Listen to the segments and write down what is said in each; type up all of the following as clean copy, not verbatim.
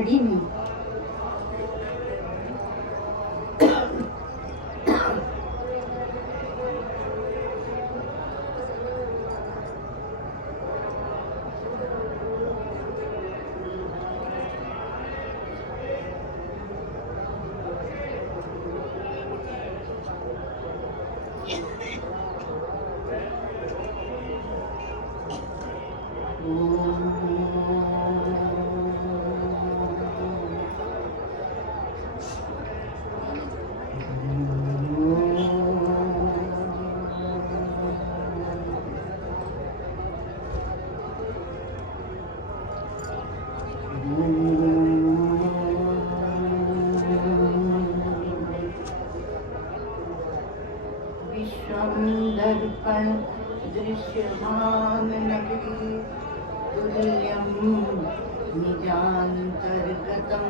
खड़ी नहीं। दर्पण दृश्यमान नगरी तुल्यं निजान्तर्गतं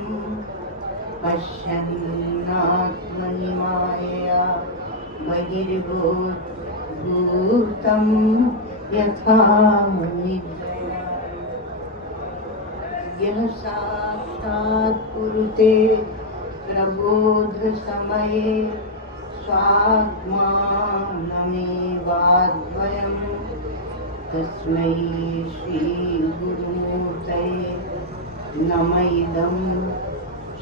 पश्यन्नात्मनि मायया बहिर्भूतं यथा निद्रया यः साक्षात् कुरुते प्रबोधसमये स्वात्मानमेवाद्वयं तस्मै श्रीगुरुमूर्तये नमः इदं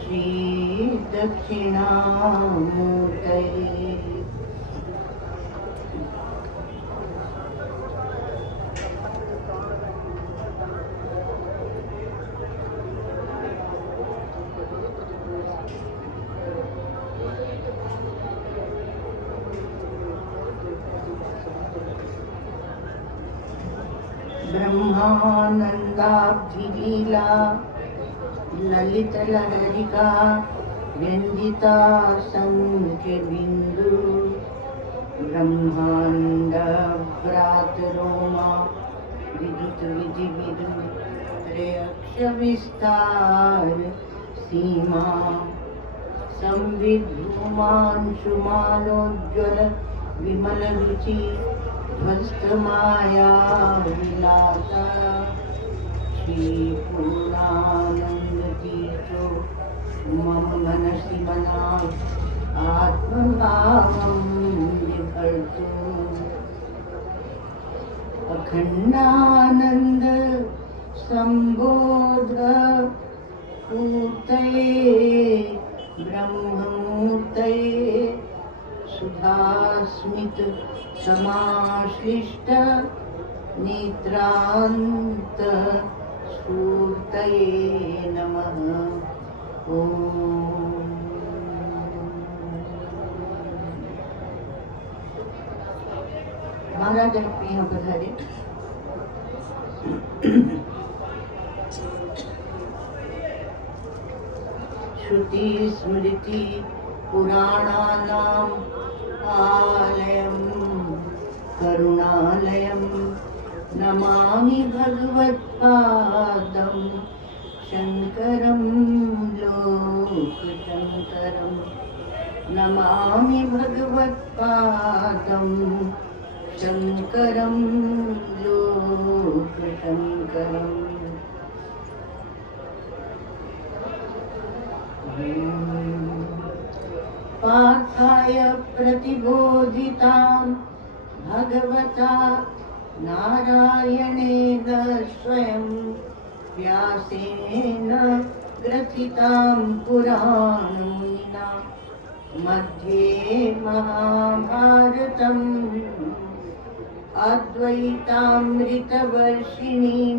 श्रीदक्षिणामूर्तये। ब्रह्मानन्दाब्धिलीला ललितलहरिका व्यञ्जिता संख्यबिन्दु ब्रह्माण्डभ्रातरोमा विद्युत्विधिविद्युत्रयक्षविस्तार सीमा संविद्भूमांशुमालोज्ज्वल विमलरुचि ध्वस्तमाया विलासा श्रीपूर्णानन्दतीर्थो मम मनसि मनात् आत्मभावं विभर्तु अखण्डानन्द सम्बोध पूर्तये ब्रह्ममूर्तये सुधास्मित समाश्लिष्ट नेत्रान्त स्फूर्तये नमः। ओम महाराज आप यहाँ पधारे। श्रुति स्मृति पुराणानाम् आलयं करुणालयं नमामि भगवत्पादं शङ्करं लोकशङ्करं नमामि भगवत्पादं शङ्करं लोकशङ्करम्। पार्थाय प्रतिबोधितां भगवता नारायणेन स्वयं व्यासेन ग्रथितां पुराणमुनिना मध्ये महाभारतम् अद्वैतामृतवर्षिणीं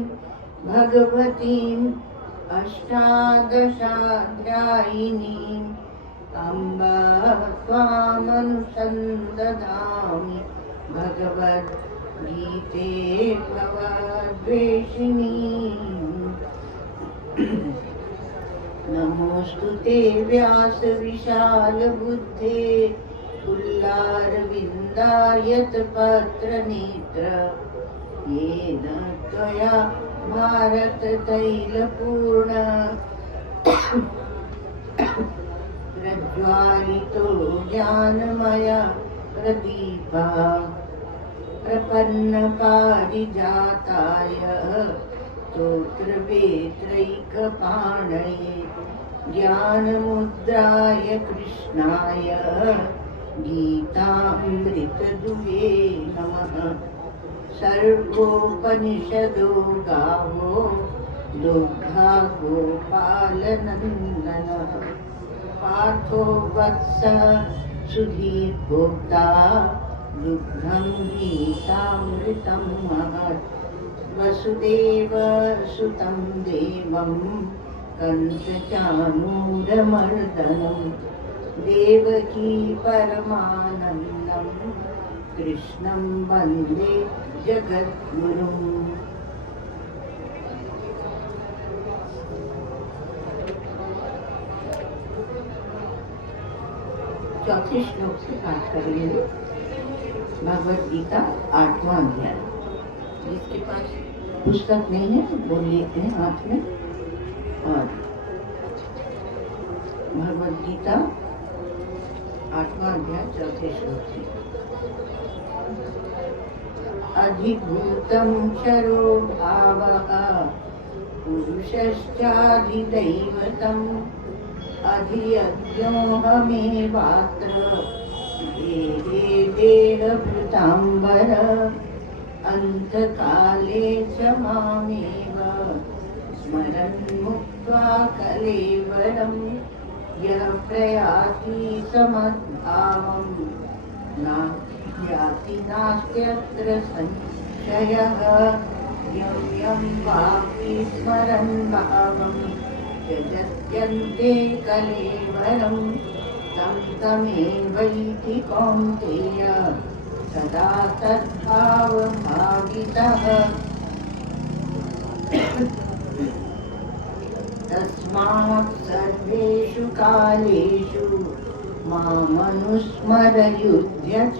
भगवतीम् अष्टादशाध्यायिनीं अम्ब त्वामनुसन्दधामि भगवद्गीते भवद्वेषिणीं। नमोऽस्तु ते व्यास विशालबुद्धे तुल्लारविन्दायतपत्रनेत्र येन त्वया भारततैलपूर्ण प्रज्वालितो ज्ञानमय प्रदीपः प्रपन्नपारिजाताय स्तोत्रवेत्रैकपाणये ज्ञानमुद्राय कृष्णाय गीतामृतदुहे नमः। सर्वोपनिषदो गावो दुग्धा गोपालनन्दनः। पार्थो वत्सः सुधीर्भोक्ता दुग्धं गीतामृतं महत्। वसुदेवसुतं देवं कंसचाणूरमर्दनं देवकी परमानन्दं कृष्णं वन्दे जगद्गुरुम्। चौथे श्लोक से पाठ करेंगे भगवद गीता 8वां अध्याय। जिसके पास पुस्तक नहीं है वो लेते हैं हाथ में। और भगवद गीता 8वां अध्याय चौथे श्लोक से। अधिभूतं क्षरो भावः पुरुषश्चाधिदैवतम् अधियज्ञोऽहमेवात्र देहे देहभृताम्बर अन्तकाले च मामेव स्मरन् मुक्त्वा कलेवरं यः प्रयाति समद्भावं नास्ति नास्त्यत्र संशयः। यं यं वापि स्मरन् भावं त्यजत्यन्ते कलेवरं तं तमेवैति कौन्तेय सदा तद्भावभावितः। तस्मात् सर्वेषु कालेषु मामनुस्मर युध्य च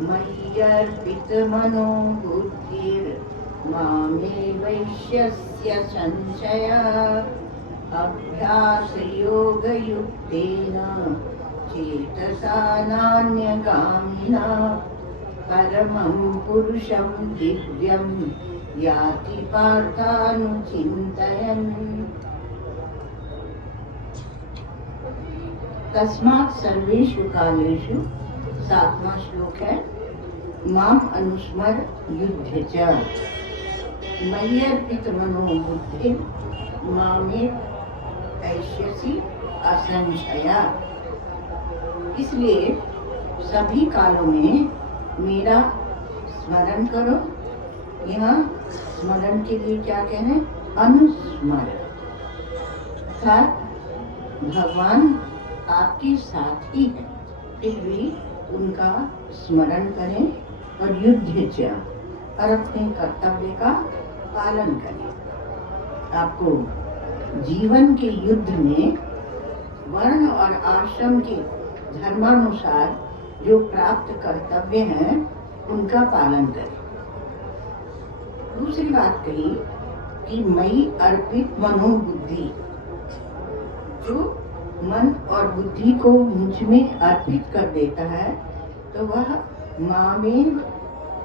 मय्यर्पितमनो बुद्धिर्मामेवैष्यस्य संशयः। अभ्यासयोगयुक्तेन चेतसा नान्यगामिना परमं पुरुषं दिव्यं याति पार्थानुचिन्तयन्। तस्मात् सर्वेषु कालेषु 7वां श्लोक है। माम अनुस्मर युध्य च मय्यर्पित मनो बुद्धि मामे ऐष्यसि असंशया। इसलिए सभी कालों में मेरा स्मरण करो। यहाँ स्मरण के लिए क्या कहने? अनुस्मर। अर्थात भगवान आपके साथ ही है, फिर भी उनका स्मरण करें और युद्ध च और अपने कर्तव्य का पालन करें। आपको जीवन के युद्ध में वर्ण और आश्रम के धर्मानुसार जो प्राप्त कर्तव्य हैं उनका पालन करें। दूसरी बात कही कि मई अर्पित मनोबुद्धि, जो मन और बुद्धि को मुझ में अर्पित कर देता है तो वह मामेव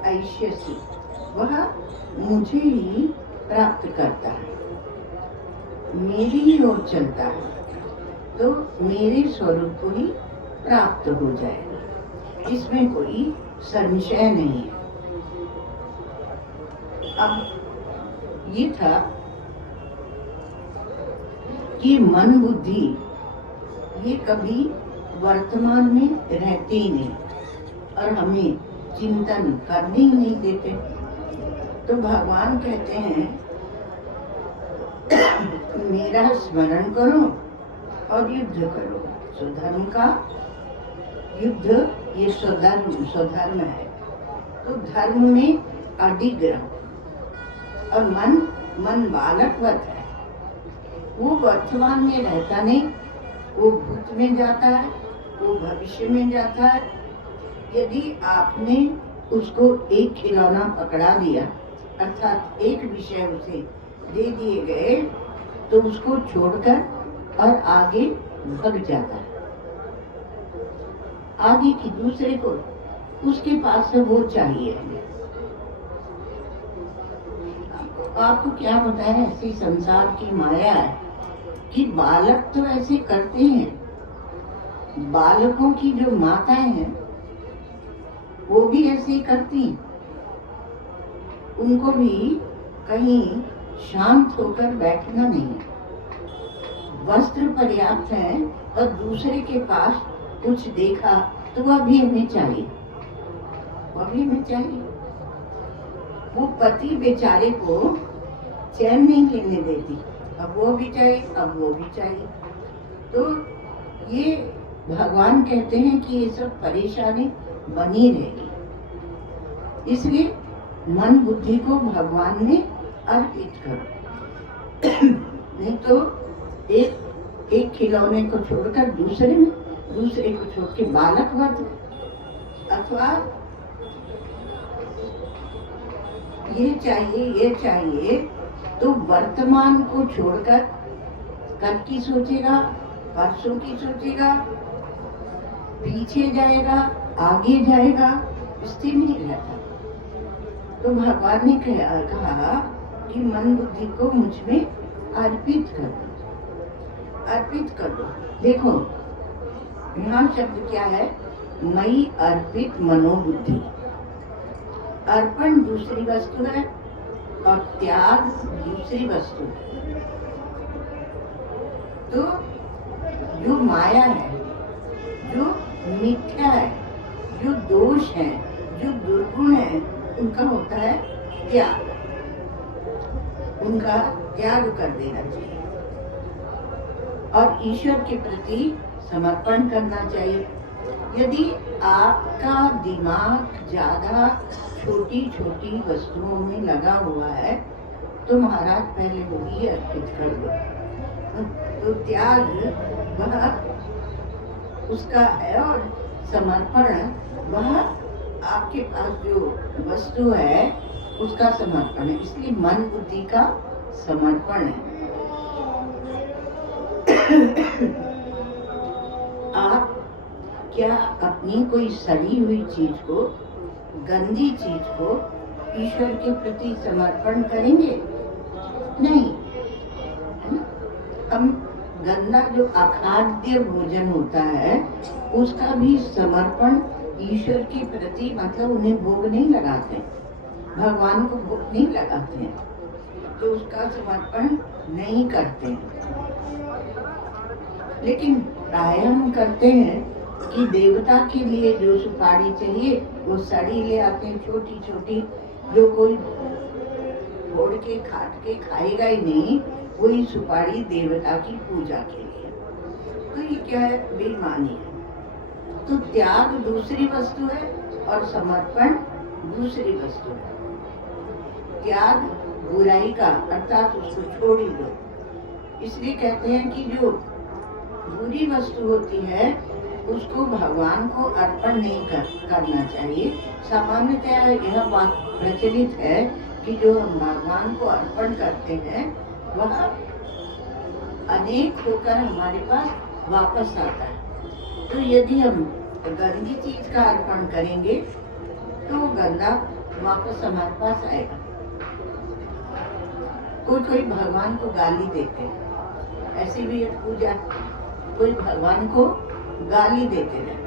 ऐष्यसि, वह मुझे ही प्राप्त करता है, मेरी ही ओर चलता है तो मेरे स्वरूप को ही प्राप्त हो जाएगा। इसमें कोई संशय नहीं है। अब ये था कि मन बुद्धि ये कभी वर्तमान में रहते ही नहीं और हमें चिंतन करने ही नहीं देते। तो भगवान कहते हैं मेरा स्मरण करो और युद्ध करो। स्वधर्म का युद्ध ये स्वधर्म है। तो धर्म में अधिग्रह और मन बालकवत है, वो वर्तमान में रहता नहीं, वो भूत में जाता है, वो भविष्य में जाता है। यदि आपने उसको एक खिलौना पकड़ा दिया अर्थात एक विषय उसे दे दिए गए तो उसको छोड़कर और आगे भग जाता है। आगे की दूसरे को उसके पास से वो चाहिए। आपको क्या पता है, ऐसी संसार की माया है कि बालक तो ऐसे करते हैं, बालकों की जो माताएं हैं वो भी ऐसे ही करती हैं। उनको भी कहीं शांत होकर बैठना नहीं है। वस्त्र पर्याप्त है और दूसरे के पास कुछ देखा तो वह भी हमें चाहिए, वह भी हमें चाहिए। वो पति बेचारे को चैन नहीं लेने देती, अब वो भी चाहिए, अब वो भी चाहिए। तो ये भगवान कहते हैं कि ये सब परेशानी बनी रहेगी, इसलिए मन बुद्धि को भगवान ने अर्पित करो। नहीं तो एक खिलौने को छोड़कर दूसरे में, दूसरे को छोड़ के बालक वध, अथवा ये चाहिए तो वर्तमान को छोड़कर कल की सोचेगा, परसों की सोचेगा, पीछे जाएगा, आगे जाएगा, स्थिर नहीं रहता। तो भगवान ने कहा कि मन बुद्धि को मुझ में अर्पित कर दो, अर्पित कर दो। देखो यहाँ शब्द क्या है, मई अर्पित मनोबुद्धि। अर्पण दूसरी वस्तु है और त्याग दूसरी वस्तु है। तो जो माया है, जो मिथ्या है, जो दोष है, जो दुर्गुण है, उनका होता है त्याग, उनका त्याग कर देना चाहिए और ईश्वर के प्रति समर्पण करना चाहिए। यदि आपका दिमाग ज्यादा छोटी छोटी वस्तुओं में लगा हुआ है तो महाराज पहले वही अर्पित कर दो। तो त्याग वह उसका है और समर्पण वह आपके पास जो वस्तु है उसका समर्पण है, इसलिए मन बुद्धि का समर्पण है। आप क्या अपनी कोई सड़ी हुई चीज को, गंदी चीज को ईश्वर के प्रति समर्पण करेंगे? नहीं, है ना? हम गंदा जो अखाद्य भोजन होता है उसका भी समर्पण ईश्वर के प्रति, मतलब उन्हें भोग नहीं लगाते, भगवान को भोग नहीं लगाते हैं, तो उसका समर्पण नहीं करते। लेकिन प्राय हम करते हैं कि देवता के लिए जो सुपारी चाहिए वो सड़ी ले आते हैं, छोटी छोटी, जो कोई फोड़ के काट के खाएगा ही नहीं, वही सुपारी देवता की पूजा के लिए। तो ये क्या है, बेईमानी है। तो त्याग दूसरी वस्तु है और समर्पण दूसरी वस्तु है। त्याग बुराई का, अर्थात उसको छोड़ ही दो। इसलिए कहते हैं कि जो बुरी वस्तु होती है उसको भगवान को अर्पण नहीं करना चाहिए। सामान्यतया यह बात प्रचलित है कि जो हम भगवान को अर्पण करते हैं वह अनेक होकर हमारे पास वापस आता है। तो यदि हम गंदी चीज का अर्पण करेंगे तो वो गंदा वापस हमारे पास आएगा। कोई भगवान को गाली देते हैं, ऐसी भी एक पूजा, कोई भगवान को गाली देते हैं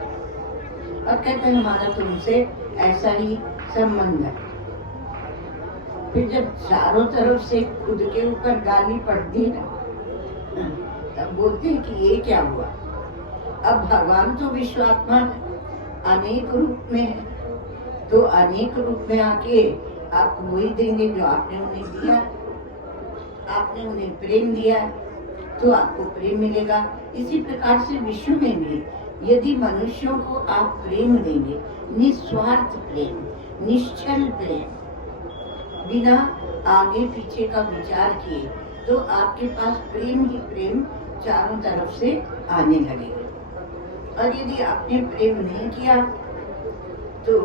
और कहते हैं हमारा तुमसे ऐसा ही संबंध है। फिर जब चारों तरफ से खुद के ऊपर गाली पड़ती है तब बोलते हैं कि ये क्या हुआ। अब भगवान तो विश्वात्मा अनेक रूप में है, तो अनेक रूप में आके आपको वही देंगे जो आपने उन्हें दिया। आपने उन्हें प्रेम दिया तो आपको प्रेम मिलेगा। इसी प्रकार से विश्व में भी यदि मनुष्यों को आप प्रेम देंगे, निस्वार्थ प्रेम, निश्चल प्रेम, बिना आगे पीछे का विचार किए, तो आपके पास प्रेम ही प्रेम चारों तरफ से आने लगेगा। और यदि आपने प्रेम नहीं किया तो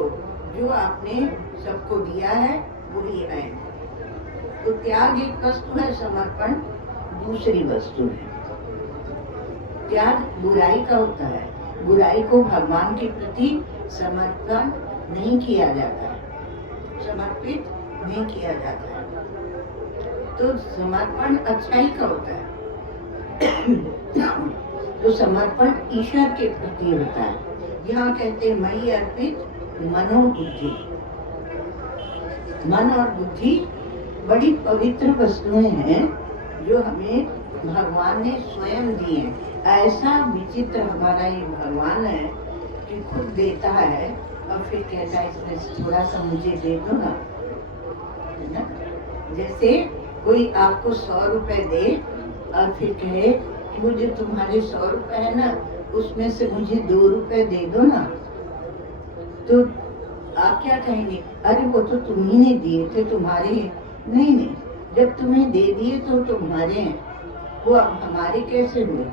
जो आपने सबको दिया है वही आएगा। तो त्याग एक वस्तु है, समर्पण दूसरी वस्तु है। त्याग बुराई का होता है, बुराई को भगवान के प्रति समर्पण नहीं किया जाता है, समर्पित नहीं किया जाता है। तो समर्पण अच्छाई का होता है। तो समर्पण ईश्वर के प्रति होता है। यहाँ कहते हैं मई अर्पित मनोबुद्धि। मन और बुद्धि बड़ी पवित्र वस्तुएं हैं जो हमें भगवान ने स्वयं दी है। ऐसा विचित्र हमारा ये भगवान है कि खुद देता है और फिर कहता है इसमें थोड़ा सा मुझे दे दो ना, है ना। जैसे कोई आपको 100 रुपए दे और फिर कहे कि वो जो तुम्हारे 100 रुपए है ना उसमें से मुझे 2 रुपए दे दो ना, तो आप क्या कहेंगे? अरे वो तो तुम ही ने दिए थे, तुम्हारे हैं। नहीं नहीं, जब तुम्हें दे दिए तो तुम्हारे हैं, वो अब हमारे कैसे हुए?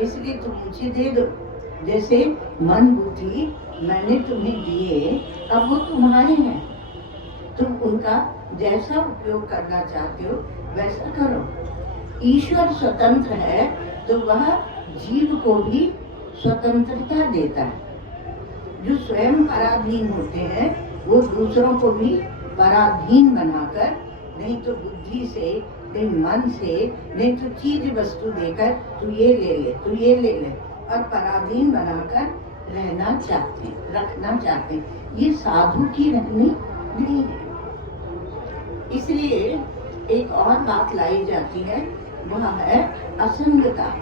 इसलिए तुम मुझे दे दो। जैसे मन बुद्धि मैंने तुम्हें दिए, अब वो तुम्हारे हैं, तुम उनका जैसा उपयोग करना चाहते हो वैसा करो। ईश्वर स्वतंत्र है तो वह जीव को भी स्वतंत्रता देता है। जो स्वयं पराधीन होते हैं वो दूसरों को भी पराधीन बनाकर, नहीं तो बुद्धि से, नहीं मन से, नहीं तो चीज वस्तु देकर तू ये ले ले, तू ये ले ले, और पराधीन बनाकर रहना चाहते हैं, रखना चाहते हैं। ये साधु की रहनी नहीं है। इसलिए एक और बात लाई जाती है, वह है असंगता।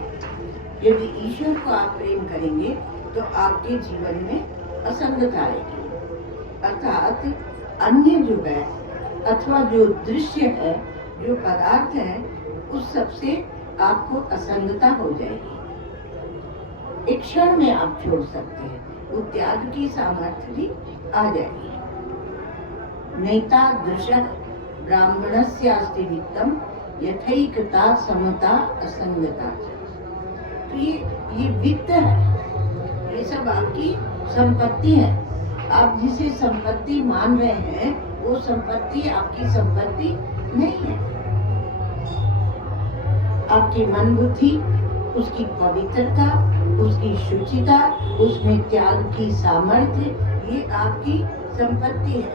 यदि ईश्वर को आप प्रेम करेंगे तो आपके जीवन में असंगता आएगी, अर्थात अन्य जो है अथवा जो दृश्य है, जो पदार्थ है, उस सब से आपको असंगता हो जाएगी। एक क्षण में आप छोड़ सकते हैं, वो त्याग की सामर्थ्य भी आ जाएगी। नैता दृशः ब्राह्मणस्यास्ति वित्तम यथैकता समता असंगता। तो ये वित्त है, ये सब आपकी संपत्ति है। आप जिसे संपत्ति मान रहे हैं वो संपत्ति आपकी संपत्ति नहीं है। आपकी मन बुद्धि, उसकी पवित्रता, उसकी शुचिता, उसमें त्याग की सामर्थ्य, ये आपकी संपत्ति है।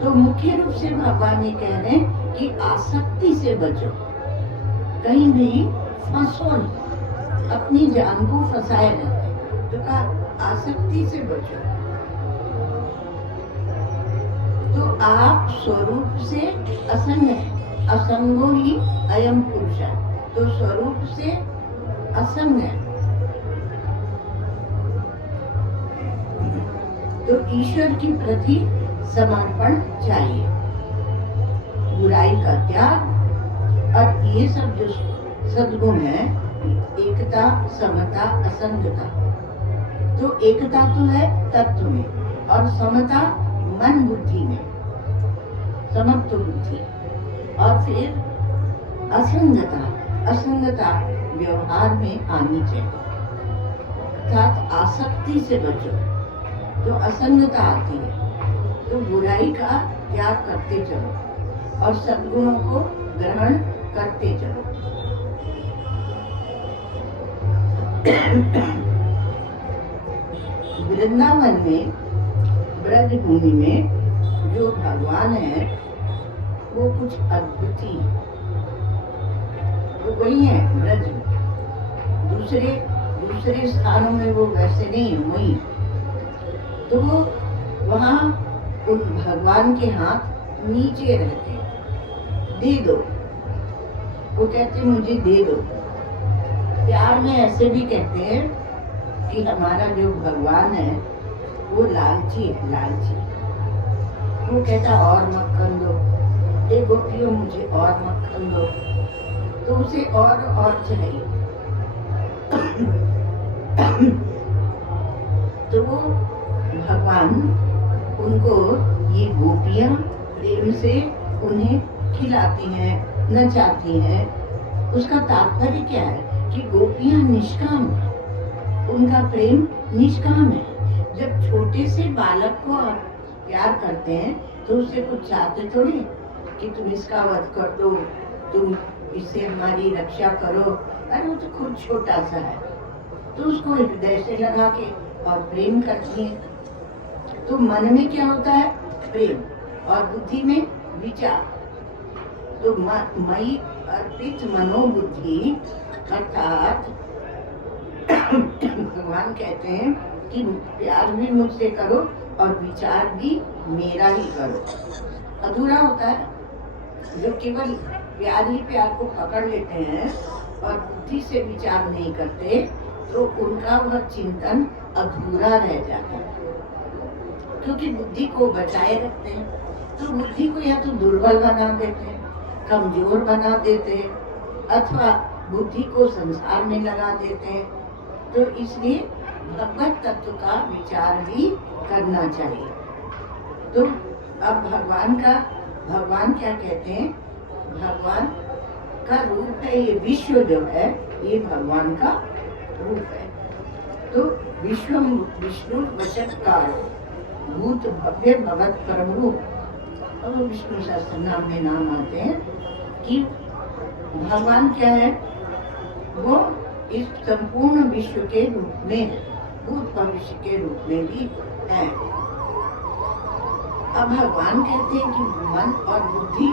तो मुख्य रूप से भगवान ये कह रहे हैं कि आसक्ति से बचो, कहीं भी फंसो नहीं, अपनी जान को फंसाए रहते। तो कहा आसक्ति से बचो। तो आप स्वरूप से असंग है, असंगो ही अयम पुरुष है, तो स्वरूप से असंग है। तो ईश्वर की प्रति समर्पण चाहिए, बुराई का त्याग, और ये सब जो सद्गुण है, एकता, समता, असंगता। तो एकता तो है तत्व में, और समता मन बुद्धि में, समत्व बुद्धि। और फिर असंगता, असंगता व्यवहार में आनी चाहिए, अर्थात आसक्ति से बचो। तो असंगता आती है तो बुराई का त्याग करते चलो और सद्गुणों को ग्रहण करते चलो। वृंदावन में, ब्रज भूमि में जो भगवान है वो कुछ अद्भुत ही है। वो वही है ब्रज में, दूसरे स्थानों में वो वैसे नहीं है, वही। तो वो वहाँ उन भगवान के हाथ नीचे रहते, दे दो, वो कहते मुझे दे दो। प्यार में ऐसे भी कहते हैं कि हमारा जो भगवान है वो लालची है, लालची। वो कहता और मक्खन दो, ए गोपियों मुझे और मक्खन दो, तो उसे और चाहिए। तो वो भगवान उनको ये गोपियां प्रेम से उन्हें खिलाती हैं, नचाती हैं। उसका तात्पर्य क्या है कि गोपियां निष्काम हैं, उनका प्रेम निष्काम है। जब छोटे से बालक को आप प्यार करते हैं तो उससे कुछ चाहते थोड़ी कि तुम इसका वध कर दो, तुम इससे हमारी रक्षा करो। अरे वो तो खुद छोटा सा है, तो उसको हृदय से लगा के और प्रेम करती है। तो मन में क्या होता है? प्रेम, और बुद्धि में विचार। तो मई अर्पित मनोबुद्धि अर्थात भगवान कहते हैं कि प्यार भी मुझसे करो और विचार भी मेरा ही करो। अधूरा होता है जो केवल प्यार ही प्यार को पकड़ लेते हैं और बुद्धि से विचार नहीं करते, तो उनका वह चिंतन अधूरा रह जाता है, क्योंकि बुद्धि को बचाए रखते हैं। तो बुद्धि को या तो दुर्बल बना देते हैं, कमजोर बना देते हैं, अथवा बुद्धि को संसार में लगा देते हैं। तो इसलिए भगवत तत्व का विचार भी करना चाहिए। तो अब भगवान क्या कहते हैं, भगवान का रूप है ये विश्व, जो है ये भगवान का रूप है। तो विष्णु वचनकारो भूत भव्य भगवत प्रभु, और विष्णु सहस्त्र नाम में नाम आते हैं कि भगवान क्या है, वो इस संपूर्ण विश्व के रूप में है, भूत भविष्य के रूप में भी है। अब भगवान कहते हैं कि मन और बुद्धि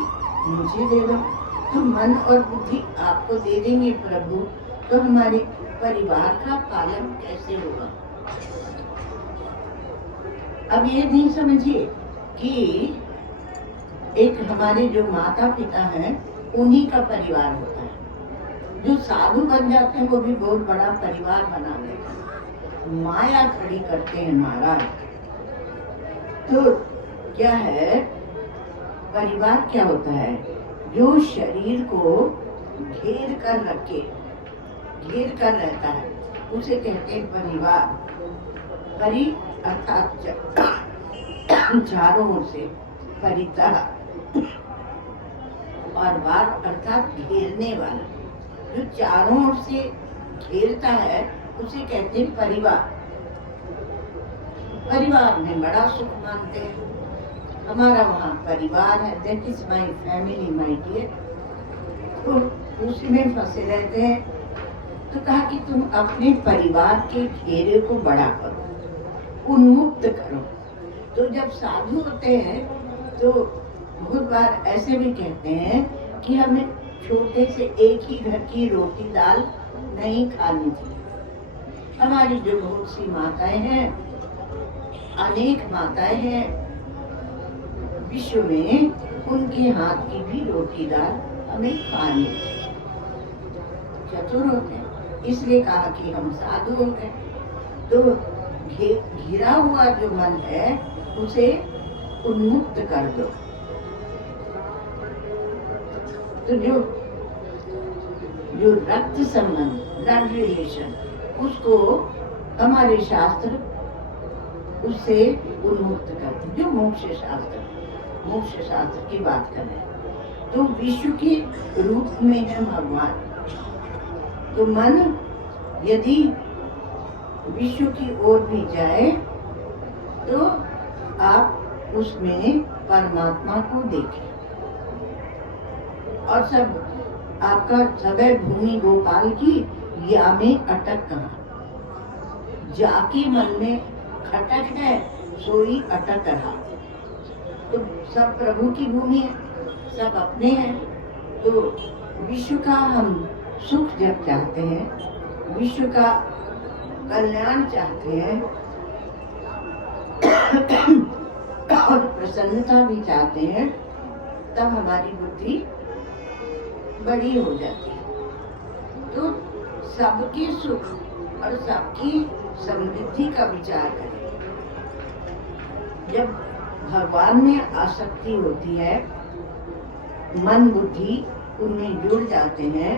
मुझे दे दो। तो मन और बुद्धि आपको दे देंगे प्रभु, तो हमारे परिवार का पालन कैसे होगा? अब ये नहीं समझिए कि एक हमारे जो माता पिता हैं उन्हीं का परिवार होता है, जो साधु बन जाते हैं वो भी बहुत बड़ा परिवार बना लेते हैं, माया खड़ी करते हैं महाराज। तो क्या है परिवार? क्या होता है? जो शरीर को घेर कर रहता है उसे कहते हैं परिवार। परि अर्थात चारों ओर से, परिता, और वार अर्थात घेरने वाला, जो चारों ओर से घेरता है उसे कहते हैं परिवार। परिवार में बड़ा सुख मानते हैं, हमारा वहाँ परिवार है, that is my family my dear. तो उसी में फंसे रहते हैं। तो कहा कि तुम अपने परिवार के घेरे को बड़ा करो, उन्मुक्त करो। तो जब साधु होते हैं तो बहुत बार ऐसे भी कहते हैं कि हमें छोटे से एक ही घर की रोटी दाल नहीं खानी चाहिए। हमारी जो बहुत सी माताएं हैं, अनेक माताएं हैं विश्व में, उनके हाथ की भी रोटी दाल हमें खानी चाहिए। चतुर होते हैं, इसलिए कहा कि हम साधु हो गए। तो घिरा हुआ जो मन है उसे उन्मुक्त कर दो। तो जो रक्त संबंध, ब्लड रिलेशन, उसको हमारे शास्त्र उससे उन्मुक्त कर दो। जो मोक्ष शास्त्र की बात कर रहे हैं, तो विश्व के रूप में है भगवान। तो मन यदि विश्व की ओर भी जाए तो आप उसमें परमात्मा को देखें। और सब आपका सदैव भूमि गोपाल की या में अटक कहाँ, जाके मन में खटक है सोई अटक रहा। तो सब प्रभु की भूमि है, सब अपने हैं। तो विश्व का हम सुख जब चाहते हैं, विश्व का कल्याण चाहते हैं और प्रसन्नता भी चाहते हैं, तब हमारी बुद्धि बड़ी हो जाती है। तो सबके सुख और सबकी समृद्धि का विचार करें। जब भगवान में आसक्ति होती है, मन बुद्धि उनमें जुड़ जाते हैं,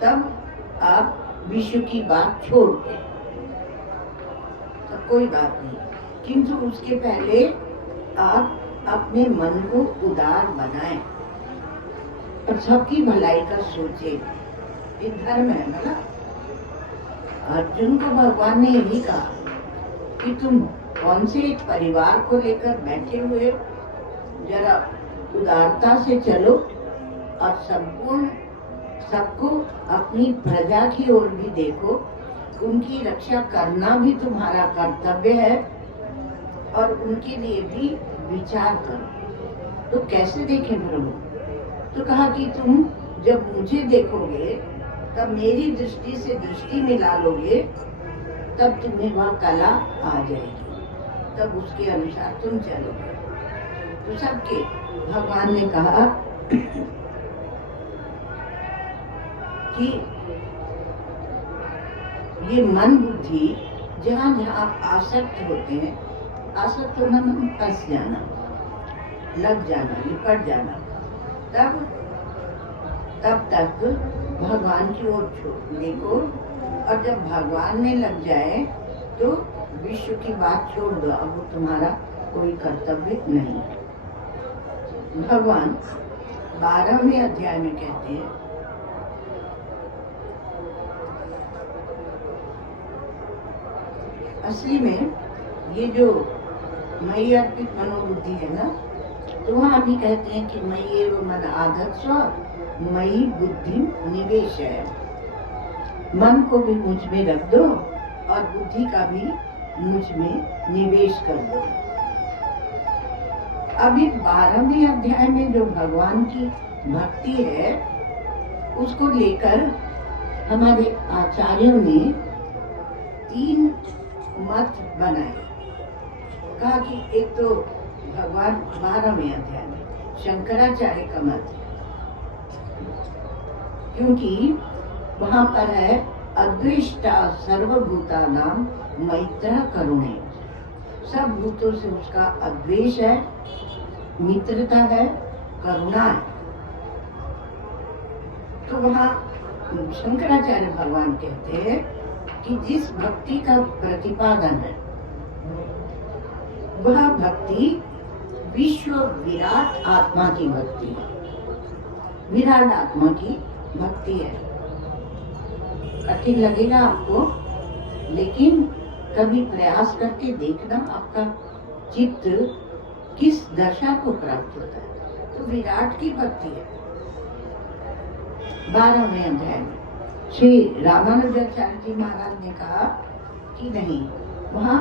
तब आप विश्व की बात छोड़ दें, तो कोई बात नहीं। किंतु उसके पहले आप अपने मन को उदार बनाएं और सबकी भलाई का सोचें। ये धर्म है ना। अर्जुन को भगवान ने यही कहा कि तुम कौन से एक परिवार को लेकर बैठे हुए, जरा उदारता से चलो और सबको अपनी प्रजा की ओर भी देखो। उनकी रक्षा करना भी तुम्हारा कर्तव्य है और उनके लिए भी विचार करो। तो कैसे देखें प्रभु? तो कहा कि तुम जब मुझे देखोगे तब मेरी दृष्टि से दृष्टि मिला लोगे, तब तुम्हें वह कला आ जाएगी, तब उसके अनुसार तुम चलोगे। तो सबके भगवान ने कहा कि ये मन बुद्धि जहाँ जहाँ आसक्त होते हैं, आसक्त होना मतलब फंस जाना, लग जाना, लिपट जाना, तब तक भगवान की ओर देखो, और जब भगवान में लग जाए तो विश्व की बात छोड़ दो, अब वो तुम्हारा कोई कर्तव्य नहीं है। भगवान 12वें अध्याय में कहते हैं, असली में ये जो मई अर्पित मनोबुद्धि है ना, तो वहाँ भी कहते हैं कि मई एव मन आदत्स्व मई बुद्धि निवेश है। मन को भी मुझ में रख दो और बुद्धि का भी मुझ में निवेश कर दो। अभी 12वें अध्याय में जो भगवान की भक्ति है, उसको लेकर हमारे आचार्यों ने 3 मत बनाए। कहा कि एक तो भगवान 12वें अध्याय में शंकराचार्य का मत है, क्योंकि वहां पर है अद्वेष्टा सर्वभूतानां मैत्रः करुणे, सब भूतों से उसका अद्वेष है, मित्रता है, करुणा है। तो वहाँ शंकराचार्य भगवान कहते हैं कि जिस भक्ति का प्रतिपादन है वह भक्ति विश्व विराट आत्मा की भक्ति है, विराट आत्मा की भक्ति है। कठिन लगेगा आपको, लेकिन कभी प्रयास करके देखना आपका चित्त किस दशा को प्राप्त होता है। तो विराट की भक्ति है। 12वें अध्याय में श्री रामानुजाचार्य जी महाराज ने कहा कि नहीं, वहाँ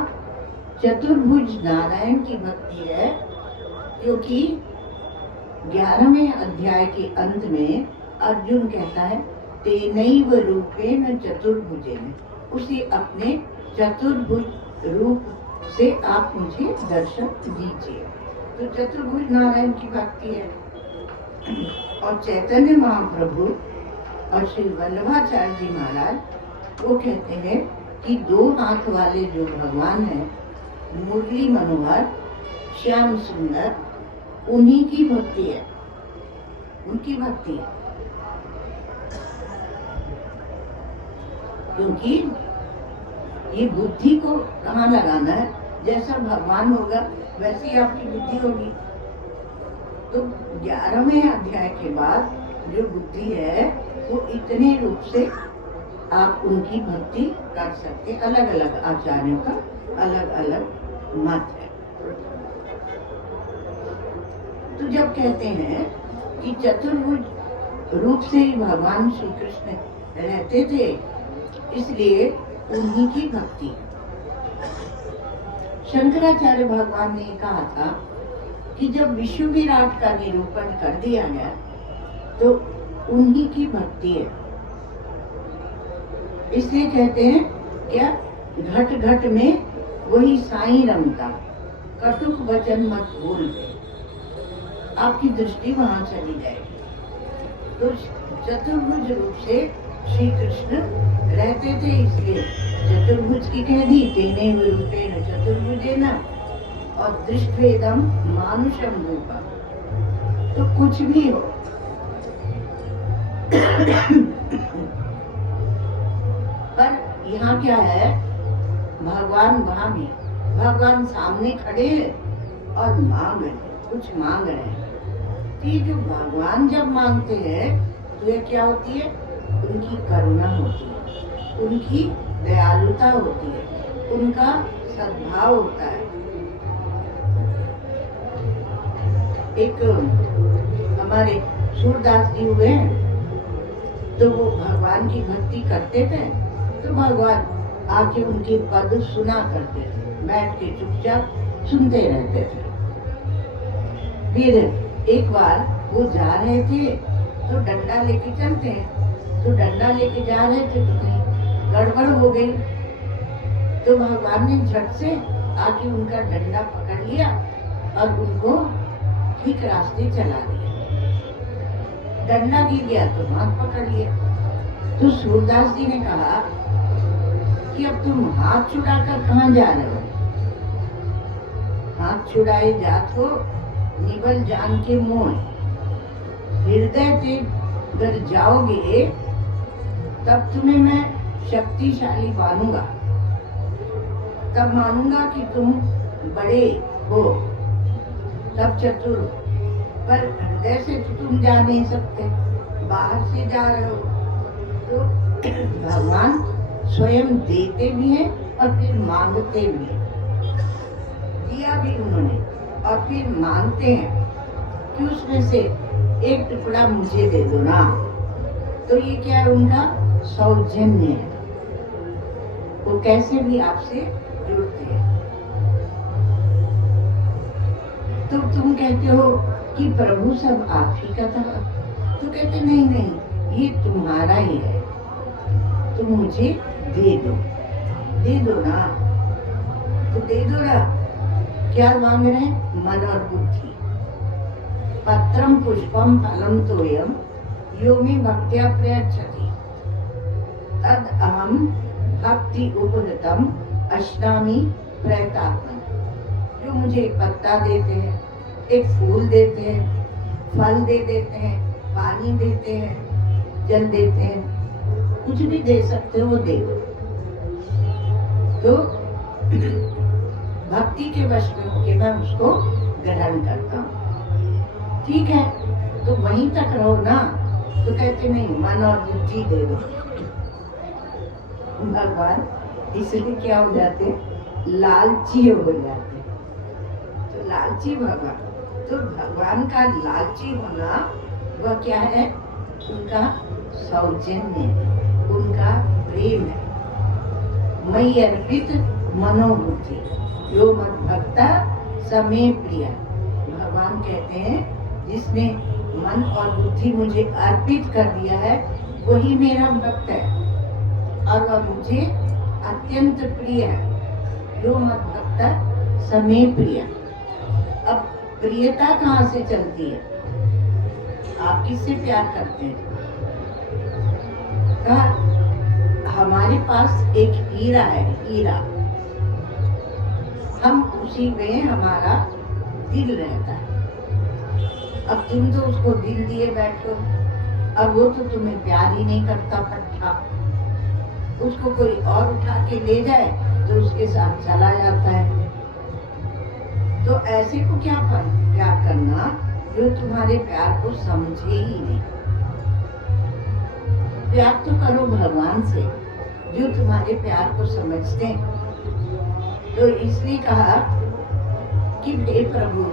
चतुर्भुज नारायण की भक्ति है, क्योंकि 11वें अध्याय के अंत में अर्जुन कहता है तेनैव रूपेण चतुर्भुजेन, उसी अपने चतुर्भुज रूप से आप मुझे दर्शन दीजिए। तो चतुर्भुज नारायण की भक्ति है। और चैतन्य महाप्रभु और श्री वल्लभाचार्य जी महाराज वो कहते हैं कि 2 हाथ वाले जो भगवान हैं, मुरली मनोहर, श्याम सुंदर, उन्हीं की भक्ति है, उनकी भक्ति है। क्योंकि ये बुद्धि को कहाँ लगाना है, जैसा भगवान होगा वैसी ही आपकी बुद्धि होगी। तो 11वें अध्याय के बाद जो बुद्धि है वो इतने रूप से आप उनकी भक्ति कर सकते। अलग अलग आचार्यों का अलग अलग मत है। तो जब कहते हैं कि चतुर्भुज रूप से ही भगवान श्री कृष्ण रहते थे, इसलिए उन्हीं की भक्ति। शंकराचार्य भगवान ने कहा था कि जब विश्व विराट का निरूपण कर दिया गया तो उन्हीं की भक्ति है। इसलिए कहते हैं क्या, घट घट में वही साईं रमता, कटुक वचन मत बोल दे, आपकी दृष्टि वहां चली जाएगी। तो चतुर्भुज रूप से श्री कृष्ण रहते थे, इसलिए चतुर्भुज की कह दी, तेने रूपेण चतुर्भुजेन, और दृष्टवेदम मानुषम रूपा। तो कुछ भी हो, पर यहाँ क्या है, भगवान वहां भी, भगवान सामने खड़े हैं और मांग रहे, कुछ मांग रहे हैं। तो ये जो भगवान जब मांगते हैं तो ये क्या होती है, उनकी करुणा होती है, उनकी दयालुता होती है, उनका सद्भाव होता है। एक हमारे सूरदास जी हुए हैं, तो वो भगवान की भक्ति करते थे, तो भगवान आके उनके पद सुना करते थे, बैठ के चुपचाप सुनते रहते थे। फिर एक बार वो जा रहे थे तो डंडा लेके चलते हैं, तो डंडा लेके जा रहे थे तो कहीं गड़बड़ हो गई, तो भगवान ने झट से आके उनका डंडा पकड़ लिया और उनको ठीक रास्ते चला दिया। डंडा गिर गया तो हाथ पकड़ लिया। तो सूरदास जी ने कहा कि अब तुम हाथ छुड़ाकर कहाँ जा रहे हो? हाथ छुड़ाए जातो निबल जान के मोह, हृदय से अगर जाओगे तब तुम्हें मैं शक्तिशाली मानूंगा, तब मानूंगा कि तुम बड़े हो, तब चतुर हो। पर हृदय से तो तुम जा नहीं सकते, बाहर से जा रहे हो। तो भगवान स्वयं देते भी हैं और फिर मांगते भी हैं। दिया भी उन्होंने और फिर मांगते हैं कि उसमें से एक टुकड़ा मुझे दे दो ना। तो ये क्या है? उनका सौजन्य है। वो कैसे भी आपसे जुड़ते हैं। तो तुम कहते हो कि प्रभु सब आप ही का था, तो कहते नहीं नहीं, ये तुम्हारा ही है, तुम मुझे दे दो ना। तो दे दो ना। क्या मांग रहे हैं? मन और बुद्धि। पत्रम पुष्पम फलम तोयम यो मे भक्त्या प्रयच्छति तद अहम भक्ति उपगतम अश्नामि प्रयतात्मन। जो मुझे एक पत्ता देते हैं, एक फूल देते हैं, फल दे देते हैं, पानी देते हैं, जल देते हैं, कुछ भी दे सकते हो वो दे दो। तो भक्ति के वश में होकर मैं उसको ग्रहण करता हूँ। ठीक है, तो वहीं तक रहो ना। तो कहते नहीं, मन और बुद्धि दे दो। भगवान इसलिए क्या हो जाते? लालची हो जाते। तो लालची भगवान, तो भगवान का लालची होना वह क्या है? उनका सौजन्य है, उनका प्रेम है। मयि अर्पित मनोबुद्धि यो मत भक्ता समे प्रिया। भगवान कहते हैं जिसने मन और बुद्धि मुझे अर्पित कर दिया है वही मेरा भक्त है और वह मुझे अत्यंत प्रिय है। यो मत भक्ता समे प्रिया। अब प्रियता कहाँ से चलती है? आप किससे प्यार करते हैं? कहा हमारे पास एक हीरा है, हीरा, हम उसी में हमारा दिल रहता है। अब तुम तो उसको दिल दिए बैठो और वो तो तुम्हें प्यार ही नहीं करता पट्टा। उसको कोई और उठा के ले जाए तो उसके साथ चला जाता है। तो ऐसे को क्या प्यार करना जो तुम्हारे प्यार को समझे ही नहीं। प्यार तो करो भगवान से जो तुम्हारे प्यार को समझते हैं। तो इसलिए कहा कि हे प्रभु,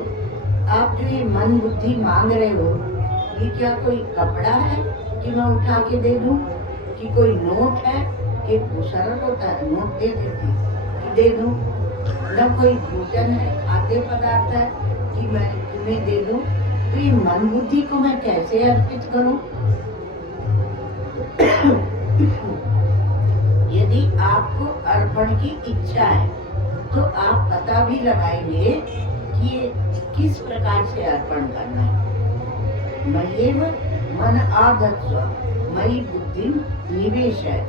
आप जो ये मन बुद्धि मांग रहे हो, ये क्या कोई कपड़ा है कि मैं उठा के दे दूं? कि कोई नोट है कि सरल होता है, नोट दे देती कि दे दूं? न कोई भोजन है, खाद्य पदार्थ है कि मैं तुम्हें दे दूं? तो ये मन बुद्धि को मैं कैसे अर्पित करूं? यदि आपको अर्पण की इच्छा है तो आप पता भी लगाएंगे कि ये किस प्रकार से अर्पण करना है। मय्येव मन आधत्स्व मयि बुद्धि निवेश है,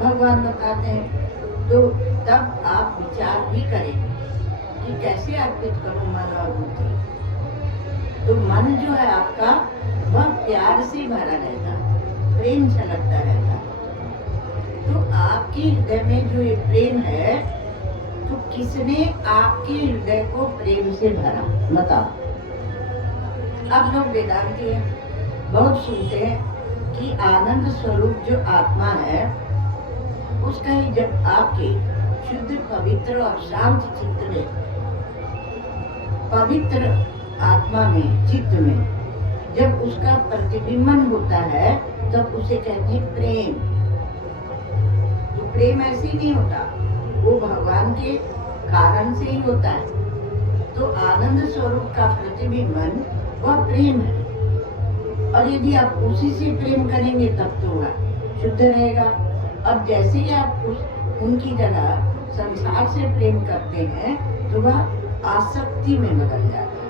भगवान बताते हैं। तो तब आप विचार भी करेंगे कि कैसे अर्पित करूं मन और बुद्धि। तो मन जो है आपका वह प्यार से भरा रहता है, प्रेम छलकता रहता है। तो आपके हृदय में जो ये प्रेम है, तो किसने आपके हृदय को प्रेम से भरा? बताओ। आप लोग वेदांती हैं, बहुत सुनते हैं कि आनंद स्वरूप जो आत्मा है उसका ही जब आपके शुद्ध पवित्र और शांत चित्त में, पवित्र आत्मा में, चित्त में जब उसका प्रतिबिंबन होता है तब उसे कहते हैं प्रेम। तो प्रेम ऐसे ही नहीं होता, वो भगवान के कारण से ही होता है। तो आनंद स्वरूप का प्रतिबिंबन वह प्रेम है। और यदि आप उसी से प्रेम करेंगे तब तो वह शुद्ध रहेगा। और जैसे ही आप उनकी जगह संसार से प्रेम करते हैं तो वह आसक्ति में बदल जाता है,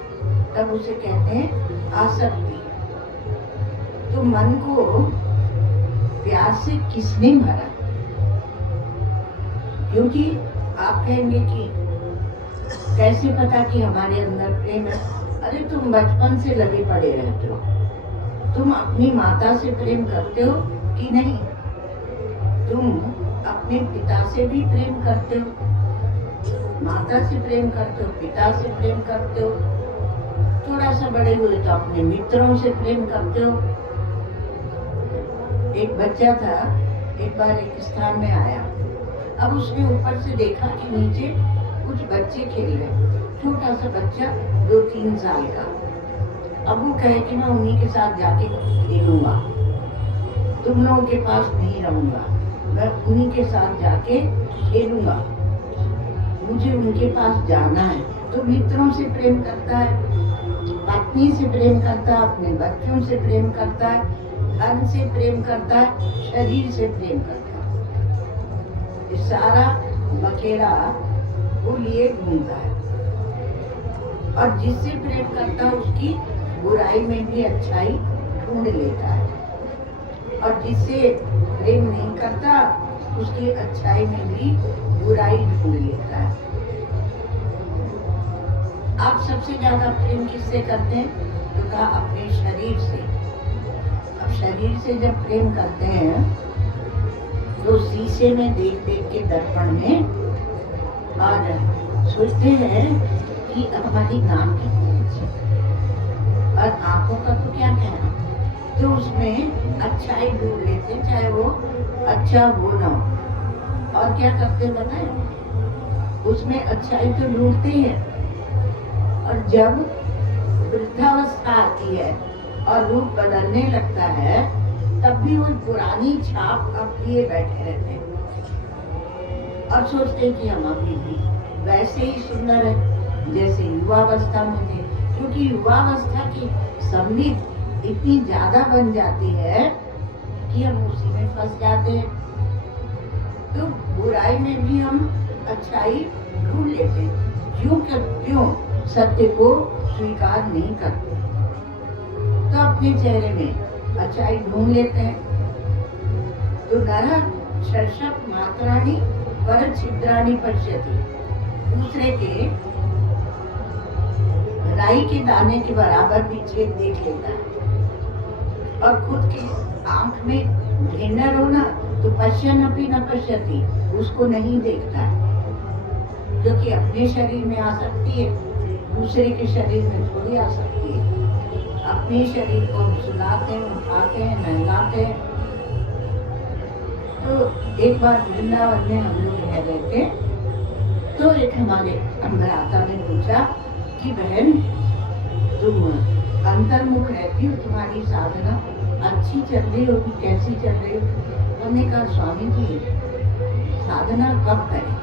तब उसे कहते हैं आसक्ति। तो मन को प्यार से किसने भरा? क्योंकि आप कहेंगे कि कैसे पता कि हमारे अंदर प्रेम है? अरे तुम बचपन से लगे पड़े रहते हो। तुम अपनी माता से प्रेम करते हो कि नहीं? तुम अपने पिता से भी प्रेम करते हो, माता से प्रेम करते हो, पिता से प्रेम करते हो। थोड़ा सा बड़े हुए तो अपने मित्रों से प्रेम करते हो। एक बच्चा था, एक बार एक स्थान में आया। अब उसने ऊपर से देखा कि नीचे कुछ बच्चे खेल रहे। छोटा सा बच्चा 2-3 साल का। अब वो कहे कि मैं उन्हीं के साथ जाके खेलूंगा, तुम लोगों के पास नहीं रहूंगा, मैं उन्हीं के साथ जाके खेलूंगा, मुझे उनके पास जाना है। तो मित्रों से प्रेम करता है, पत्नी से प्रेम करता है, अपने बच्चों से प्रेम करता है, धन से प्रेम करता है, शरीर से प्रेम करता है। ये सारा बखेड़ा वो लिए घूमता है। और जिससे प्रेम करता है उसकी बुराई में भी अच्छाई ढूंढ लेता है, और जिससे प्रेम नहीं करता उसकी अच्छाई में भी बुराई ढूंढ लेता है। आप सबसे ज्यादा प्रेम किससे करते हैं? तो कहा अपने शरीर से। अब शरीर से जब प्रेम करते हैं तो शीशे में देख देख के दर्पण में और सोचते हैं कि हमारी नाक कितनी अच्छी, और आंखों का तो क्या कहना, तो उसमें अच्छाई ढूंढ लेते, चाहे वो अच्छा हो ना हो। और क्या करते बताए, उसमें अच्छाई तो ढूंढते हैं, और जब वृद्धावस्था आती है और रूप बदलने लगता है तब भी वो पुरानी छाप अब लिए बैठे रहते हैं और सोचते हैं कि हम अभी भी वैसे ही सुंदर है जैसे युवावस्था में थे। क्योंकि युवावस्था की संगीत इतनी ज्यादा बन जाती है कि हम उसी में फंस जाते हैं। तो बुराई में भी हम अच्छाई ढूंढ लेते हैं, क्यों सत्य को स्वीकार नहीं करते, तो अपने चेहरे में अच्छाई ढूंढ लेते हैं। तो नरः शर्षप मात्राणि परच्छिद्राणि पश्यति, दूसरे के राई के दाने के बराबर भी छेद देख लेता है, और खुद की आंख में ढेंढर हो ना तो पश्यन् अपि न पश्यति, उसको नहीं देखता है, क्योंकि अपने शरीर में आ सकती है, दूसरे के शरीर में थोड़ी आ सकती है। अपने शरीर को हम सुलाते हैं, उठाते हैं, नहलाते हैं। तो एक बार वृंदावन में हम लोग रह रहे थे, तो एक हमारे भ्राता ने पूछा कि बहन तुम अंतर्मुख रहती हो, तुम्हारी साधना अच्छी चल रही होगी, कैसी चल रही हो? हमने कहा स्वामी जी साधना कब करें,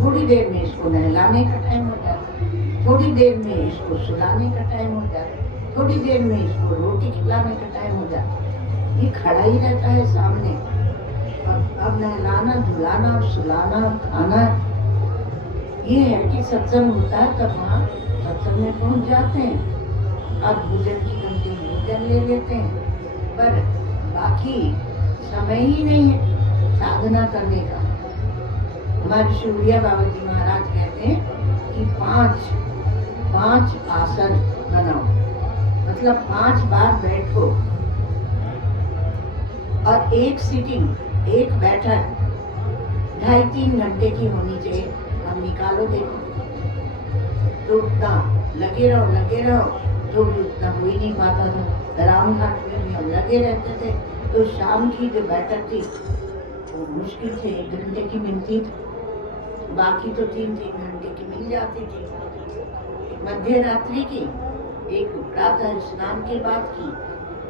थोड़ी देर में इसको नहलाने का टाइम हो जाता है, थोड़ी देर में इसको सुलाने का टाइम हो जाता है, थोड़ी देर में इसको रोटी खिलाने का टाइम हो जाता है, ये खड़ा ही रहता है सामने। अब नहलाना, धुलाना, सुलाना, खाना, ये है कि सत्संग होता है तब वहाँ सत्संग में पहुँच जाते हैं, अब भोजन की घंटी भोजन ले लेते हैं, पर बाकी समय ही नहीं है साधना करने का। हमारे शिवड़िया बाबा जी महाराज कहते हैं कि 5 आसन बनाओ, मतलब 5 बार बैठो, और एक सीटिंग, एक बैठक 2.5-3 घंटे की होनी चाहिए। हम निकालो देखो, तो उतना लगे रहो तो भी उतना हो ही नहीं पाता था। रामघाट में भी हम लगे रहते थे, तो शाम की जो बैठक थी वो मुश्किल से 1 घंटे की मिलती थी, बाकी तो 3-3 घंटे की मिल जाती थी। मध्य रात्रि की, एक प्रातः स्नान के बाद की,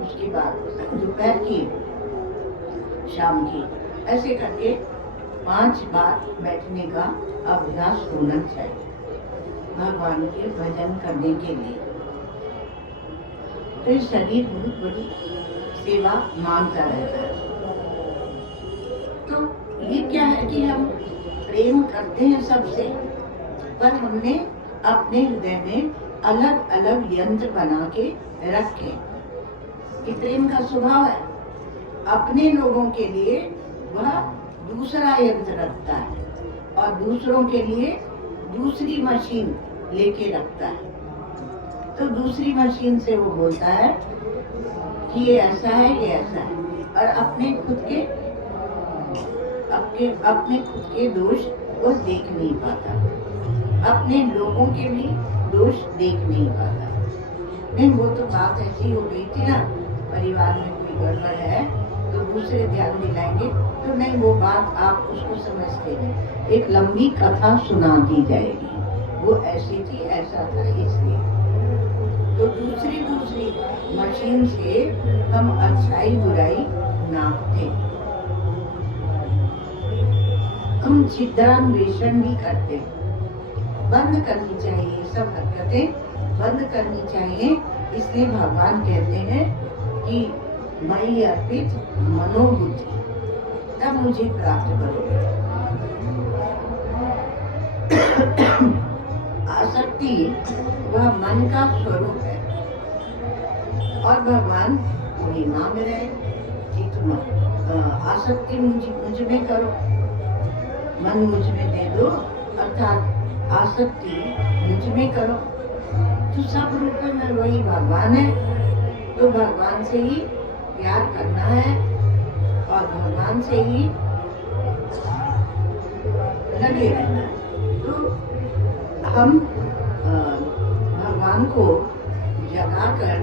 उसके बाद दोपहर की, शाम की, ऐसे करके 5 बार बैठने का अभ्यास होना चाहिए। भगवान के भजन करने के लिए। तो ये शरीर बहुत बड़ी सेवा मांगता रहता है। तो ये क्या है कि हम प्रेम करते हैं सबसे, पर हमने अपने हृदय में अलग अलग यंत्र बना के रखे। ये प्रेम का स्वभाव है। अपने लोगों के लिए वह दूसरा यंत्र रखता है और दूसरों के लिए दूसरी मशीन लेके रखता है। तो दूसरी मशीन से वो बोलता है कि ये ऐसा है, ये ऐसा है, और अपने खुद के दोष वो देख नहीं पाता, अपने लोगों के भी दोष देख नहीं पाता। नहीं, वो तो बात ऐसी हो गई थी ना, परिवार में कोई गड़बड़ है तो दूसरे ध्यान दिलाएंगे, तो नहीं, वो बात आप उसको समझते नहीं। एक लंबी कथा सुना दी जाएगी, वो ऐसी थी, ऐसा था, इसलिए। तो दूसरी मशीन से हम अच्छाई बुराई नापते। हम छिद्रान्वेषण भी करते। बंद करनी चाहिए, सब हरकतें बंद करनी चाहिए। इसलिए भगवान कहते हैं कि मयि अर्पित मनोबुद्धि, तब मुझे प्राप्त करोगे। आसक्ति वह मन का स्वरूप है और भगवान वही मांग रहे कि तुम आसक्ति मुझ में करो, मन मुझ में दे दो, अर्थात आसक्ति मुझ में करो। तो सब रूप में वही भगवान है, तो भगवान से ही प्यार करना है और भगवान से ही लगे रहना है। तो हम भगवान को जगाकर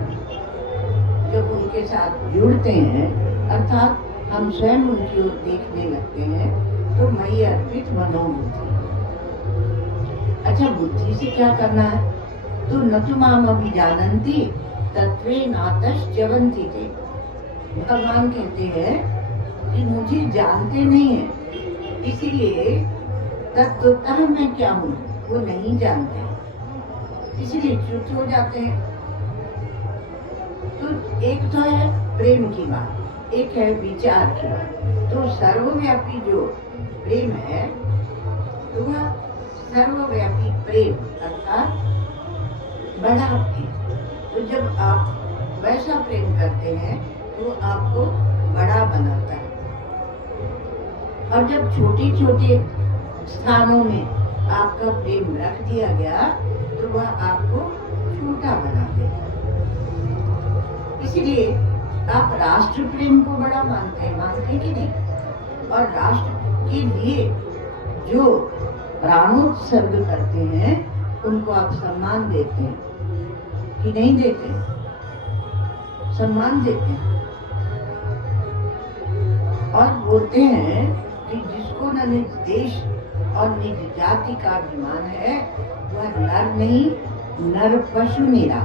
जब उनके साथ जुड़ते हैं, अर्थात हम स्वयं उनकी ओर देखने लगते हैं, तो मयि अर्पित मनोबुद्धि। अच्छा, बुद्धि से क्या करना है? तो न तो माम अभिजानन्ति तत्वे नातश्च्यवन्ति ते। भगवान कहते हैं कि मुझे जानते नहीं है, इसीलिए तत्वतः मैं क्या हूँ वो नहीं जानते, इसलिए चुप हो जाते हैं। तो एक तो है प्रेम की बात, एक है विचार की बात। तो सर्वव्यापी जो प्रेम है, तो वह सर्वव्यापी प्रेम अर्थात बड़ा प्रेम। तो जब आप वैसा प्रेम करते हैं तो आपको बड़ा बनाता है, और जब छोटे छोटे स्थानों में आपका प्रेम रख दिया गया तो वह आपको छोटा बना देगा। इसलिए आप राष्ट्र प्रेम को बड़ा मानते हैं कि नहीं? और राष्ट्र के लिए जो प्राणोत्सर्ग करते हैं उनको आप सम्मान देते हैं कि नहीं देते? सम्मान देते हैं और बोलते हैं कि जिसको न निज देश और निज जाति का अभिमान है वह नर नहीं, नर पशु मेरा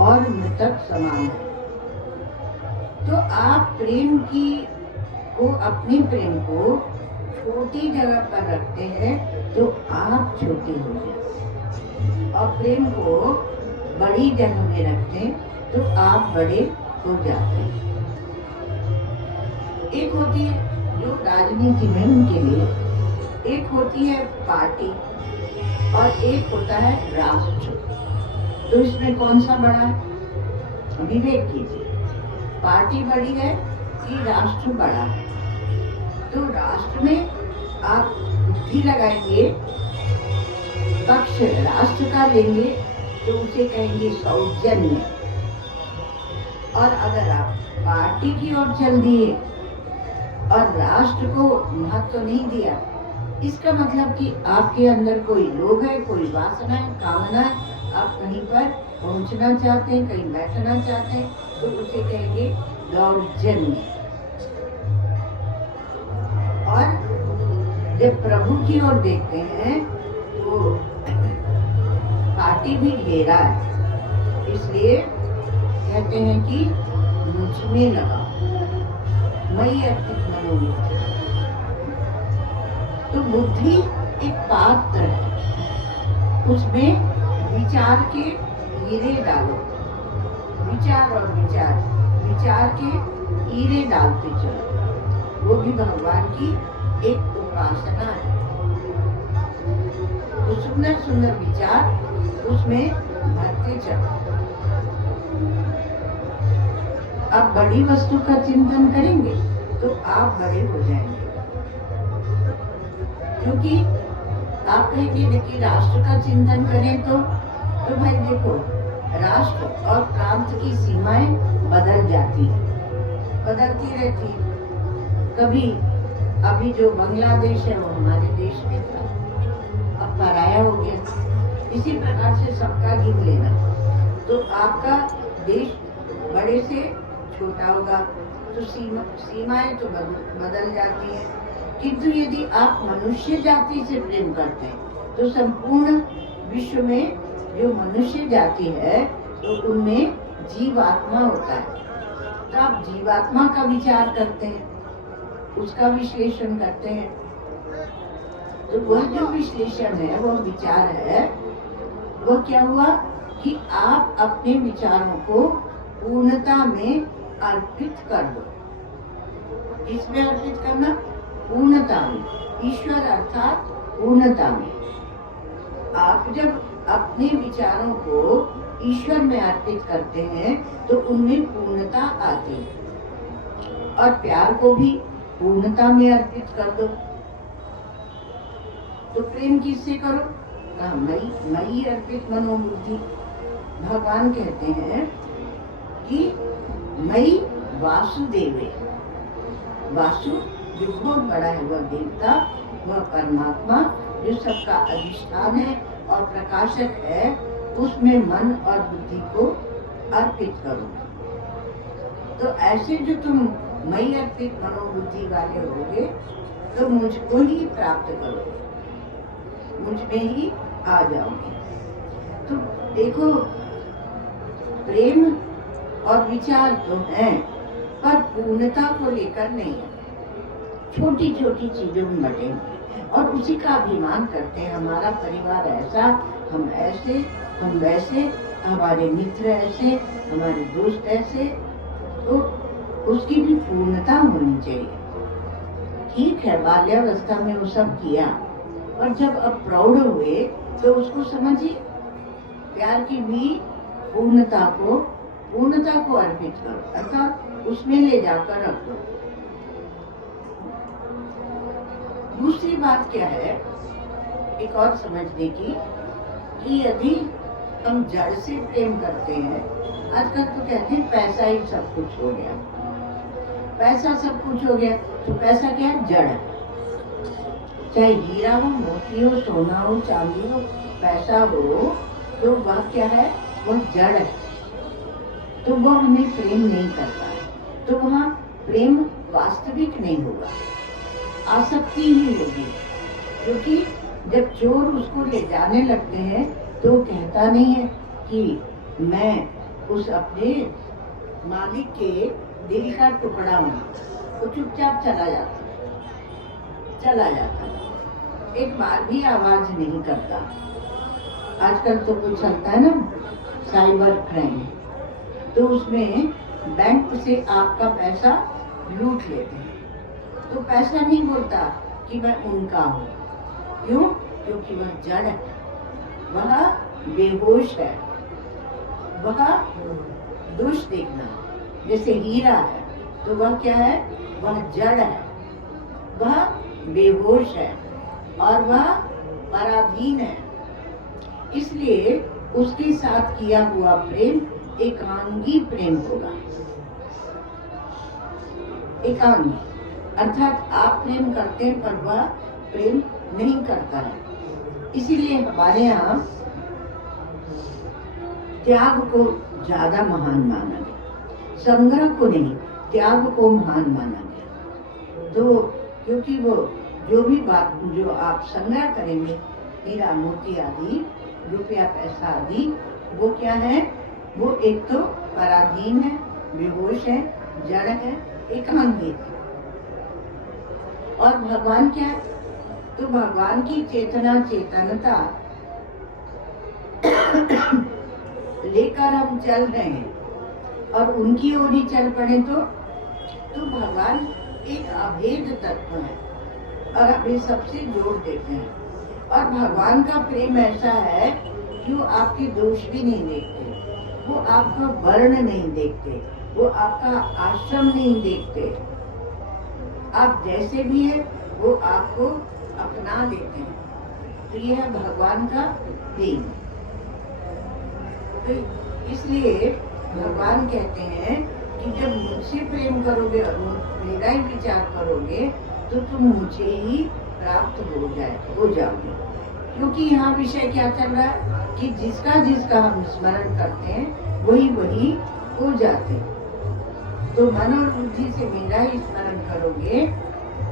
और मृतक समान है। तो आप प्रेम को अपने प्रेम को छोटी जगह पर रखते हैं तो आप छोटे हो जाते, और प्रेम को बड़ी जगह में रखते हैं तो आप बड़े हो जाते हैं। एक होती है जो राजनीति में उनके लिए, एक होती है पार्टी और एक होता है राष्ट्र। तो इसमें कौन सा बड़ा है? विवेक कीजिए, पार्टी बड़ी है कि राष्ट्र बड़ा है? तो राष्ट्र में आप बुद्धि लगाएंगे, पक्ष राष्ट्र का लेंगे तो उसे कहेंगे सौजन्य, और अगर आप पार्टी की ओर चल दिए और राष्ट्र को महत्व नहीं दिया, इसका मतलब कि आपके अंदर कोई लोभ है, कोई वासना है, कामना है, आप कहीं पर पहुंचना चाहते हैं, कहीं बैठना चाहते हैं, तो उसे कहेंगे दौर्जन्य। और जब प्रभु की ओर देखते हैं तो पार्टी भी घेरा है, इसलिए कहते हैं कि मुझ में लगा, मयि अर्पित मनोबुद्धि। तो बुद्धि एक पात्र है, उसमें विचार के हीरे डालो, विचार और विचार, विचार के हीरे डालते चलो। वो भी भगवान की एक उपासना है। तो सुंदर सुंदर विचार उसमें भरते चलो। आप बड़ी वस्तु का चिंतन करेंगे तो आप बड़े हो जाएंगे। क्योंकि आप कहेंगे कि राष्ट्र का चिंतन करें तो भाई देखो, राष्ट्र और प्रांत की सीमाएं बदल जाती है, बदलती रहती है। कभी अभी जो बांग्लादेश है वो हमारे देश में था, अब पराया हो गया। इसी प्रकार से सबका गिन लेना, तो आपका देश बड़े से छोटा होगा, तो सीमाएं तो बदल जाती हैं। किंतु यदि आप मनुष्य जाति से प्रेम करते हैं तो संपूर्ण विश्व में जो मनुष्य जाति है तो उनमें जीवात्मा होता है। तो आप जीवात्मा का विचार करते हैं, उसका विश्लेषण करते हैं। तो वह जो विश्लेषण है, वह विचार है, वह क्या हुआ कि आप अपने विचारों को पूर्णता में अर्पित कर दो। इसमें अर्पित करना, पूर्णता में, ईश्वर अर्थात पूर्णता में। आप जब अपने विचारों को ईश्वर में अर्पित करते हैं तो उनमें पूर्णता आती है। और प्यार को भी पूर्णता में अर्पित कर दो। तो प्रेम किससे करो? कहा मई अर्पित मनोबुद्धि। भगवान कहते हैं कि मई वासुदेवे, वासु जो बहुत बड़ा है, वह देवता, वह परमात्मा जो सबका अधिष्ठान है और प्रकाशक है, उसमें मन और बुद्धि को अर्पित करो। तो ऐसे जो तुम मई अर्पित मनोबुद्धि वाले होगे तो मुझको ही प्राप्त करोगे, मुझ में ही आ जाओगे। तो देखो, प्रेम और विचार तो हैं, पर पूर्णता को लेकर नहीं है। छोटी छोटी चीजों में बटे और उसी का अभिमान करते हैं। हमारा परिवार ऐसा, हम ऐसे, हम वैसे, हमारे मित्र ऐसे, हमारे दोस्त ऐसे। तो उसकी भी पूर्णता होनी चाहिए। ठीक है, बाल्यावस्था में वो सब किया, और जब अब प्रौढ़ हुए तो उसको समझिए, प्यार की भी पूर्णता को अर्पित करो, अर्थात उसमें ले जाकर रख दो। दूसरी बात क्या है, एक और समझने की, कि यदि हम जड़ से प्रेम करते हैं, आजकल तो कहते हैं पैसा ही सब कुछ हो गया, पैसा सब कुछ हो गया। तो पैसा क्या है? जड़ है। चाहे हीरा हो, मोती हो, सोना हो, चांदी हो, पैसा हो, तो वह क्या है? वह जड़ है। तो वह हमें प्रेम नहीं करता है, तो वहाँ प्रेम वास्तविक नहीं होगा, आसक्ति ही होगी। क्योंकि जब चोर उसको ले जाने लगते हैं तो कहता नहीं है कि मैं उस अपने मालिक के दिल का टुकड़ा हूँ, तो चुपचाप चला जाता, एक बार भी आवाज नहीं करता। आजकल तो कुछ चलता है ना, साइबर क्राइम, तो उसमें बैंक से आपका पैसा लूट लेते हैं, तो पैसा नहीं बोलता कि मैं उनका हूँ। क्यों? क्योंकि वह जड़ है, वह बेहोश है, वह दोष देखना। जैसे हीरा है तो वह क्या है? वह जड़ है, वह बेहोश है और वह पराधीन है। इसलिए उसके साथ किया हुआ प्रेम एकांगी प्रेम होगा। एकांगी अर्थात आप प्रेम करते हैं पर वह प्रेम नहीं करता है। इसीलिए हमारे यहाँ त्याग को ज्यादा महान माना गया, संग्रह को नहीं, त्याग को महान माना गया। तो क्योंकि वो जो भी बात जो आप संग्रह करेंगे, हीरा मोती आदि, रुपया पैसा आदि, वो क्या है? वो एक तो पराधीन है, बेहोश है, जड़ है, एकांगी है। और भगवान क्या है? तो भगवान की चेतना, चेतनता लेकर हम चल रहे हैं और उनकी ओर ही चल पड़े तो भगवान एक अभेद तत्व है और हमें सबसे जोड़ देते हैं। और भगवान का प्रेम ऐसा है कि वो आपके दोष भी नहीं देखते, वो आपका वर्ण नहीं देखते, वो आपका आश्रम नहीं देखते। आप जैसे भी है वो आपको अपना लेते हैं। तो ये है भगवान का प्रेम। तो इसलिए भगवान कहते हैं कि जब मुझसे प्रेम करोगे और मेरा ही विचार करोगे तो तुम मुझे ही प्राप्त हो जाओगे। क्योंकि यहाँ विषय क्या चल रहा है कि जिसका हम स्मरण करते हैं वही हो जाते हैं। तो मन और बुद्धि से मेरा ही स्मरण करोगे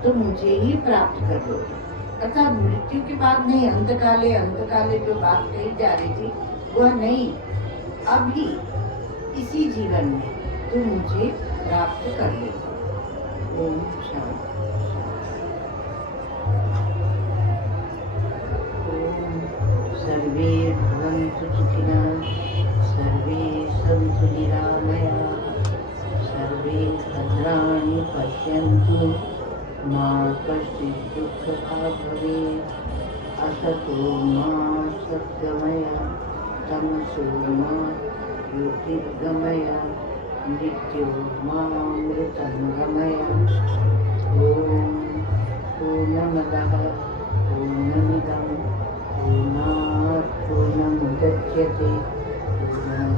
तो मुझे ही प्राप्त कर लोगे। अर्थात मृत्यु के बाद नहीं, अंतकाले जो बात कही जा रही थी वह नहीं, अभी इसी जीवन में तुम मुझे प्राप्त कर लोगे। ओम शांति। सर्वे भवन्तु सुखिनः, सर्वे सन्तु निरामयाः, सर्वे भद्राणि पश्यन्तु, मा कश्चित् दुःखभाग् भवेत्। असतो मा सद्गमय, तमसो मा ज्योतिर्गमय, मृत्यो मामृतं गमय। ॐ पूर्णमदः पूर्णमिदं पूर्णात् पूर्णमुदच्यते पूर्णमेवावशिष्यते।